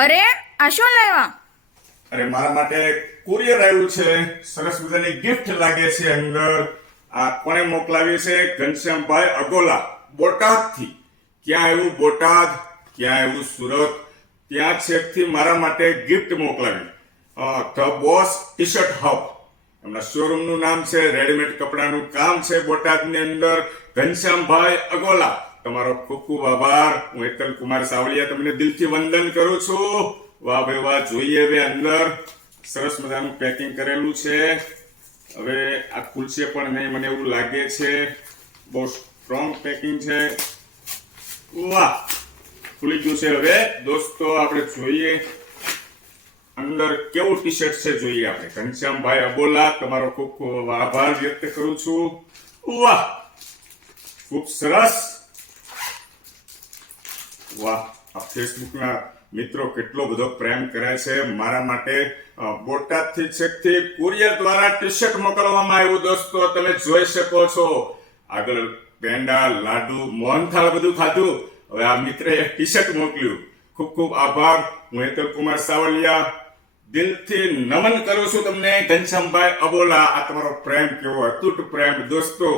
અરે આ શું લાવ્યા? અરે મારા માટે કુરિયર આવ્યું છે. સરસ મજાની ગિફ્ટ લાગે છે અંદર. આ કોણે મોકલાવી છે? ઘનશ્યામભાઈ અગોલા, બોટાદથી. ક્યાં આવ્યું બોટાદ, ક્યાં આવ્યું સુરત, ત્યાં છેકથી મારા માટે ગિફ્ટ મોકલાવી. The boss T shirt hub, એમના શોરૂમનું નામ છે. રેડીમેડ કપડાનું કામ છે બોટાદની અંદર. ઘનશ્યામભાઈ અગોલા, તમારો ખૂબ ખૂબ આભાર. હું હેતલ કુમાર સાવલિયા તમને દિલથી વંદન કરું છું. વાહ ભાઈ વાહ, જોઈએ હવે અંદર. સરસ મજાનું પેકિંગ કરેલું છે. હવે આ ખુલશે પણ નહીં, મને એવું લાગે છે. બહુ સ્ટ્રોંગ પેકિંગ છે. વાહ, ખુલી ગયું છે. હવે દોસ્તો આપણે જોઈએ અંદર કેવું ટી શર્ટ છે, જોઈએ આપણે. ઘનશ્યામભાઈ અબોલા, તમારો ખૂબ ખૂબ આભાર વ્યક્ત કરું છું. વાહ, ખૂબ સરસ. વાહ, આ ફેસબુકના મિત્રો કેટલો બધો પ્રેમ કરે છે મારા માટે. બોટાદથી છેકથી કુરિયર દ્વારા ટી શર્ટ મોકલવામાં આવ્યું. દોસ્તો તમે જોઈ શકો છો. આગળ પેંડા, લાડુ, મોહનથાળ બધું ખાધું. હવે આ મિત્રએ ટી શર્ટ મોકલ્યું. ખૂબ ખૂબ આભાર. હું હેતલ કુમાર સાવલિયા દિલથી નમન કરું છું તમને. ઘનશ્યામભાઈ અબોલા, આ તમારો પ્રેમ કેવો અતૂટ પ્રેમ દોસ્તો.